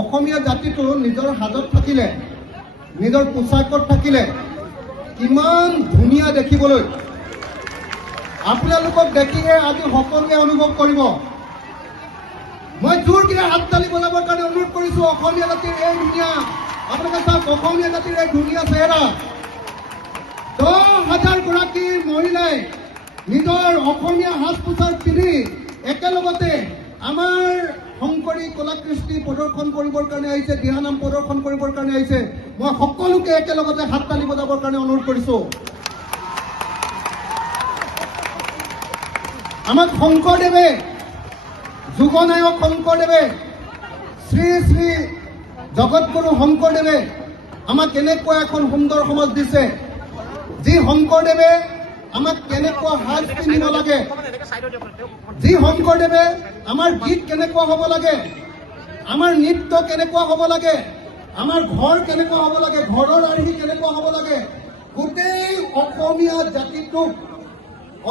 অসমীয়া জাতিটো নিজৰ হাজত থাকিলে, নিজৰ পোচাকত থাকিলে কিমান ধুনীয়া দেখিবলৈ। আপোনালোকক দেখিহে আজি সকলোৱে অনুভৱ কৰিব। মই জোৰকৈ হাততালি বজাবৰ কাৰণে অনুৰোধ কৰিছোঁ। অসমীয়া জাতিৰ এই ধুনীয়া, আপোনালোকে চাওক, অসমীয়া জাতিৰ এই ধুনীয়া চেহেৰা। 10,000 গৰাকী মহিলাই নিজৰ অসমীয়া সাজ পোছাক পিন্ধি একেলগতে আমাৰ শংকৰী কলাকৃষ্টি প্ৰদৰ্শন কৰিবৰ কাৰণে আহিছে, দিহানাম প্ৰদৰ্শন কৰিবৰ কাৰণে আহিছে। মই সকলোকে একেলগতে হাততালি বজাবৰ কাৰণে অনুৰোধ কৰিছোঁ। আমাক শংকৰদেৱে, যুগনায়ক শংকৰদেৱে, শ্ৰী শ্ৰী জগতগুৰু শংকৰদেৱে আমাক কেনেকুৱা এখন সুন্দৰ সমাজ দিছে। যি শংকৰদেৱে আমাক কেনেকুৱা সাজ পিন্ধিব লাগে, যি শংকৰদেৱে আমাৰ গীত কেনেকুৱা হ'ব লাগে, আমাৰ নৃত্য কেনেকুৱা হ'ব লাগে, আমাৰ ঘৰ কেনেকুৱা হ'ব লাগে, ঘৰৰ আৰ্হি কেনেকুৱা হ'ব লাগে, গোটেই অসমীয়া জাতিটোক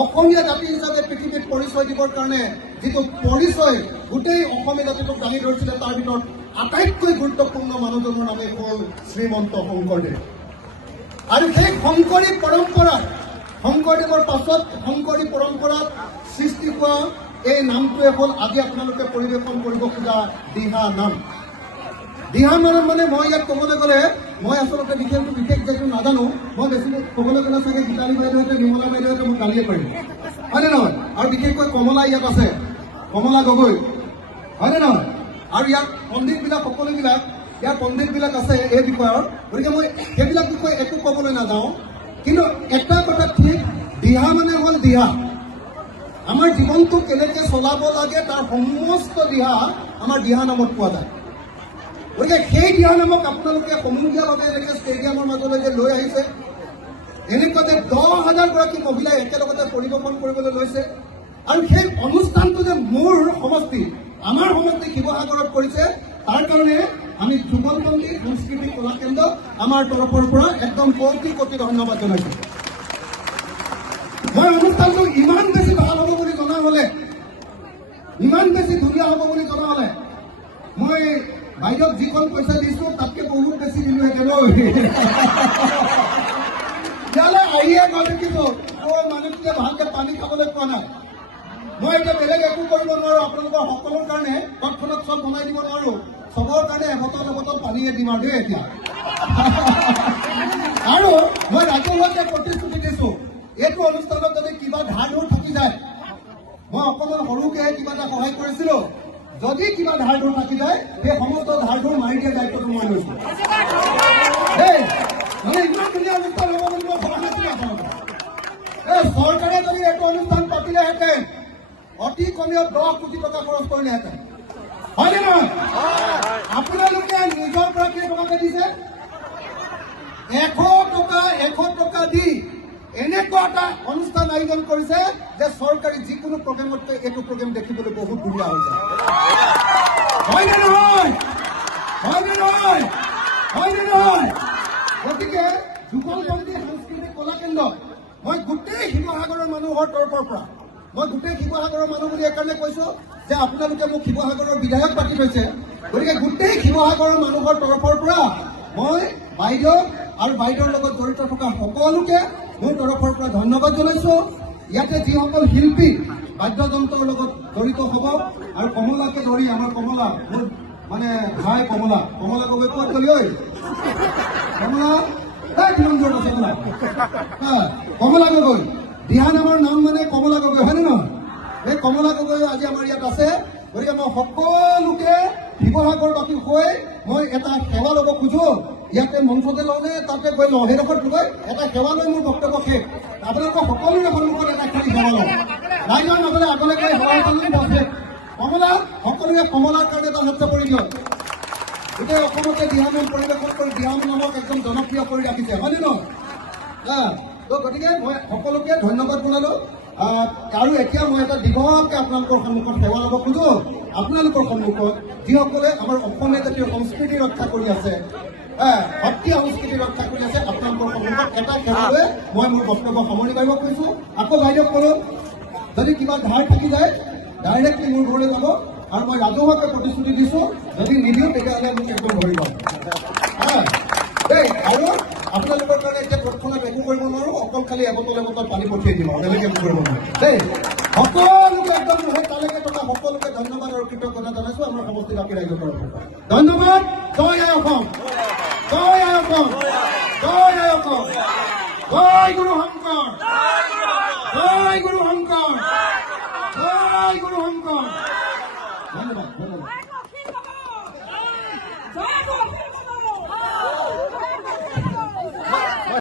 অসমীয়া জাতি হিচাপে পৃথিৱীত পৰিচয় দিবৰ কাৰণে যিটো পৰিচয় গোটেই অসমীয়া জাতিটোক দাঙি ধৰিছিলে, তাৰ ভিতৰত আটাইতকৈ গুৰুত্বপূৰ্ণ মানুহজনৰ নামেই হ'ল শ্ৰীমন্ত শংকৰদেৱ। আৰু সেই শংকৰী পৰম্পৰা, শংকৰদেৱৰ পাছত শংকৰী পৰম্পৰাত সৃষ্টি হোৱা এই নামটোৱে হ'ল আজি আপোনালোকে পৰিৱেশন কৰিব খোজা দিহা নাম। দিহা নাম মানে মই ইয়াত ক'বলৈ গ'লে, মই আচলতে বিশেষ যেটো নাজানো, মই বেছি ক'বলৈ গ'লে চাগে গীতালী বাইদেউহঁতে, নিৰ্মলা বাইদেউহঁতে মোক গালিয়ে পাৰিম, হয়নে নহয়? আৰু বিশেষকৈ কমলা ইয়াত আছে, কমলা গগৈ, হয়নে নহয়? আৰু ইয়াত পণ্ডিতবিলাক, সকলোবিলাক ইয়াৰ পণ্ডিতবিলাক আছে এই বিষয়ৰ। গতিকে মই সেইবিলাক বিষয়ে একো ক'বলৈ নাযাওঁ। কিন্তু এটা কথা ঠিক, দিহা মানে হ'ল দিহা। আমাৰ জীৱনটো কেনেকৈ চলাব লাগে তাৰ সমস্ত দিহা আমাৰ দিহা নামত পোৱা যায়। গতিকে সেই দিহা নামক আপোনালোকে সমূহীয়াভাৱে এনেকৈ ষ্টেডিয়ামৰ মাজলৈ যে লৈ আহিছে, এনেকুৱা যে 10,000 গৰাকী মহিলাই একেলগতে পৰিৱেশন কৰিবলৈ লৈছে। আৰু সেই অনুষ্ঠানটো যে মোৰ সমষ্টি, আমাৰ সমষ্টি শিৱসাগৰত কৰিছে, তাৰ কাৰণে আমি যুগলবন্দী সংস্কৃতি কলা কেন্দ্ৰ আমাৰ তৰফৰ পৰা একদম কোটি কোটি ধন্যবাদ জনাইছোঁ। মই অনুষ্ঠানটো ইমান বেছি ভাল হ'ব বুলি জনা হ'লে, ইমান বেছি ধুনীয়া হ'ব বুলি জনা হ'লে মই বাইদেউক যিখন পইচা দিছোঁ তাতকৈ বহুত বেছি দিলোঁহেঁতেন। ইয়ালৈ আহিয়ে মই দেখিছোঁ মানুহটোৱে ভালকৈ পানী খাবলৈ পোৱা নাই। মই এতিয়া বেলেগ একো কৰিব নোৱাৰোঁ। আপোনালোকৰ সকলোৰ কাৰণে তৎক্ষণাত চব বনাই দিব নোৱাৰোঁ। চবৰ কাৰণে এবটল পানীয়ে দিম আৰু দেই এতিয়া। আৰু মই ৰাজহুৱাকে প্ৰতিশ্ৰুতি দিছোঁ, এইটো অনুষ্ঠানত যদি কিবা ধাৰ ধুৰ থাকি যায়, মই অকণমান সৰুকৈ কিবা এটা সহায় কৰিছিলোঁ, যদি কিবা ধাৰ ধুৰ থাকি যায় সেই সমস্ত ধাৰ ধুৰ মাৰি দিয়া দায়িত্বটো মই লৈছোঁ। দেই, মানে ইমান ধুনীয়া অনুষ্ঠান হ'ব বুলি মই ভবা নাছিলোঁ আপোনালোকক। এই চৰকাৰে যদি এইটো অনুষ্ঠান পাতিলেহেঁতেন অতি কমেও 10 কোটি টকা খৰচ কৰিলেহেঁতেন, হয়নে নহয়? আপোনালোকে নিজৰ পৰা কেইটকাকে দিছে? 100 টকা দি এনেকুৱা এটা অনুষ্ঠান আয়োজন কৰিছে যে চৰকাৰী যিকোনো প্ৰগ্ৰেমতকৈ এইটো প্ৰগ্ৰেম দেখিবলৈ বহুত ধুনীয়া হৈ যায়, হয়নে নহয়? হয়নে নহয়? হয়নে নহয়? গতিকে যুগলবন্দী সাংস্কৃতিক কলা কেন্দ্ৰ মই গোটেই শিৱসাগৰৰ মানুহৰ তৰফৰ পৰা, মই গোটেই শিৱসাগৰৰ মানুহ বুলি এইকাৰণে কৈছোঁ যে আপোনালোকে মোক শিৱসাগৰৰ বিধায়ক পাতি থৈছে। গতিকে গোটেই শিৱসাগৰৰ মানুহৰ তৰফৰ পৰা মই বাইদেউ আৰু বাইদেউৰ লগত জড়িত থকা সকলোকে মোৰ তৰফৰ পৰা ধন্যবাদ জনাইছোঁ। ইয়াতে যিসকল শিল্পী বাদ্যযন্ত্ৰৰ লগত জড়িত হ'ব, আৰু কমলাকে ধৰি আমাৰ কমলা, মোৰ মানে ভাই কমলা গগৈ ক'ত গ'লি ঐ? কমলা কিমান দূৰত আছে কমলা? কমলা গগৈ, দিহা নামৰ নাম মানে কমলা গগৈ, হয়নে নহয়? এই কমলা গগৈ আজি আমাৰ ইয়াত আছে। গতিকে মই সকলোকে শিৱসাগৰবাসী হৈ মই এটা সেৱা ল'ব খোজোঁ। ইয়াতে মঞ্চতে লওঁনে তাতে গৈ লওঁ, সেইডোখৰত গৈ এটা সেৱা লৈ মোৰ বক্তব্য শেষ। আপোনালোকৰ সকলোৰে সন্মুখত এটা খালী সেৱা লওঁ, ৰাইজৰ মাজলৈ আগলৈ গৈ সেৱা এটা কমলা, সকলোৱে কমলাৰ কাৰণে এটা হাত চাপৰি দিয়ক। গোটেই অসমতে দিহানাম পৰিৱেশন কৰি দিহানাম নামক একদম জনপ্ৰিয় কৰি ৰাখিছে, হয়নে নহয়? তো গতিকে মই সকলোকে ধন্যবাদ জনালোঁ। আৰু এতিয়া মই এটা দীঘলকৈ আপোনালোকৰ সন্মুখত সেৱা ল'ব খোজোঁ। আপোনালোকৰ সন্মুখত যিসকলে আমাৰ অসমীয়া জাতীয় সংস্কৃতি ৰক্ষা কৰি আছে, সত্ৰীয়া সংস্কৃতি ৰক্ষা কৰি আছে, আপোনালোকৰ সন্মুখত এটা সেৱা লৈ মই মোৰ বক্তব্য সামৰণি মাৰিব খুজিছোঁ। আকৌ বাইদেউক ক'লোঁ, যদি কিবা ধাৰ থাকি যায় ডাইৰেক্টলি মোৰ ঘৰলৈ যাব আৰু মই ৰাজহুৱাকে প্ৰতিশ্ৰুতি দিছোঁ যদি নিদিওঁ তেতিয়াহ'লে মোক একদম ধৰিব দেই। আৰু আপোনালোকৰ কাৰণে এতিয়া তৎক্ষণাত একো কৰিব নোৱাৰোঁ, অকল খালি এবটল পানী পঠিয়াই দিম আৰু বেলেগ একো কৰিব নোৱাৰোঁ দেই। সকলোকে একদম নহয় তালৈকে থকা সকলোকে ধন্যবাদ আৰু কৃতজ্ঞতা জনাইছোঁ আমাৰ সমষ্টিবাসী ৰাইজৰ তৰফৰ পৰা। ধন্যবাদ। জয় আই অসম, জয় আই অসম, জয় আই অসম, জয় গুৰু শংকৰ, জয় গুৰু শংকৰ, জয় গুৰু শংকৰ। ধন্যবাদ, ধন্যবাদ।